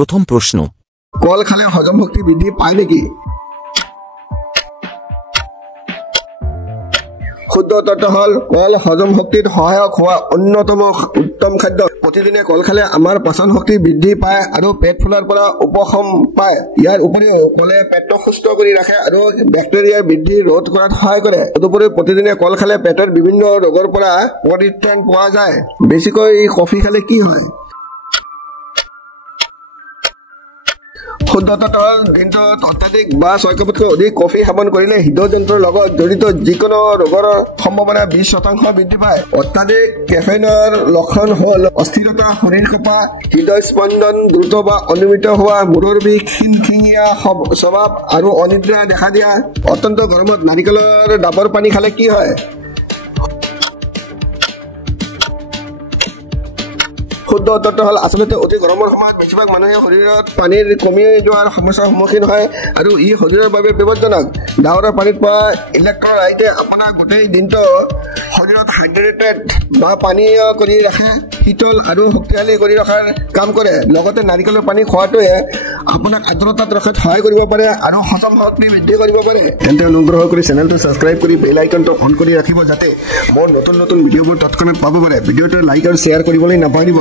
প্ৰথম প্ৰশ্ন, কল খালে হজম শক্তি বৃদ্ধি পায় নেকি? শুদ্ধ উত্তৰটো হ'ল কল হজম শক্তিত সহায়ক হোৱা অন্যতম উত্তম খাদ্য। প্ৰতিদিনে কল খালে আমাৰ পাচন শক্তি বৃদ্ধি পায় আৰু পেট ফুলাৰ পৰা উপশম পায়। ইয়াৰ উপৰিও কলে পেটটো সুস্থ কৰি ৰাখে আৰু বেক্টেৰিয়াৰ বৃদ্ধি ৰোধ কৰাত সহায় কৰে। তদুপৰি প্ৰতিদিনে কল খালে পেটৰ বিভিন্ন ৰোগৰ পৰা পৰিত্ৰাণ পোৱা যায়। বেছিকৈ কফি খালে কি হয়? শুদ্ধ উত্তৰটো হ'ল দিনটোত অত্যাধিক বা 6 কাপতকৈ অধিক কফি সেৱন কৰিলে হৃদযন্ত্ৰৰ লগত জড়িত যিকোনো ৰোগৰ সম্ভাৱনা 20% বৃদ্ধি পায়। অত্যাধিক কেফেইনৰ লক্ষণ হ'ল অস্থিৰতা, শৰীৰ কঁপা, হৃদয় স্পন্দন দ্ৰুত বা অনিয়মিত হোৱা, মূৰৰ বিষ, খিনখিঙীয়া স্বভাৱ আৰু অনিদ্ৰা দেখা দিয়া। অত্যন্ত গৰমত নাৰিকলৰ ডাবৰ পানী খালে কি হয়? শুদ্ধ উত্তৰটো হ'ল আচলতে অতি গৰমৰ সময়ত বেছিভাগ মানুহে শৰীৰত পানীৰ কমি যোৱাৰ সমস্যাৰ সন্মুখীন হয় আৰু ই শৰীৰৰ বাবে বিপদজনক। ডাৱৰৰ পানীত পোৱা ইলেক্ট্ৰলাইটে আপোনাক গোটেই দিনটো শৰীৰত হাইড্ৰেটেড বা পানীয় কৰি ৰাখে, শীতল আৰু শক্তিশালী কৰি ৰখাৰ কাম কৰে। লগতে নাৰিকলৰ পানী খোৱাটোৱে আপোনাক আৰ্দ্ৰতাত ৰখাত সহায় কৰিব পাৰে আৰু হজম শক্তি বৃদ্ধি কৰিব পাৰে। তেন্তে অনুগ্ৰহ কৰি চেনেলটো ছাবস্ক্ৰাইব কৰি বেল আইকনটো অন কৰি ৰাখিব যাতে মোৰ নতুন নতুন ভিডিঅ'বোৰ তৎক্ষণাত পাব পাৰে। ভিডিঅ'টো লাইক আৰু শ্বেয়াৰ কৰিবলৈ নাপাহৰিব।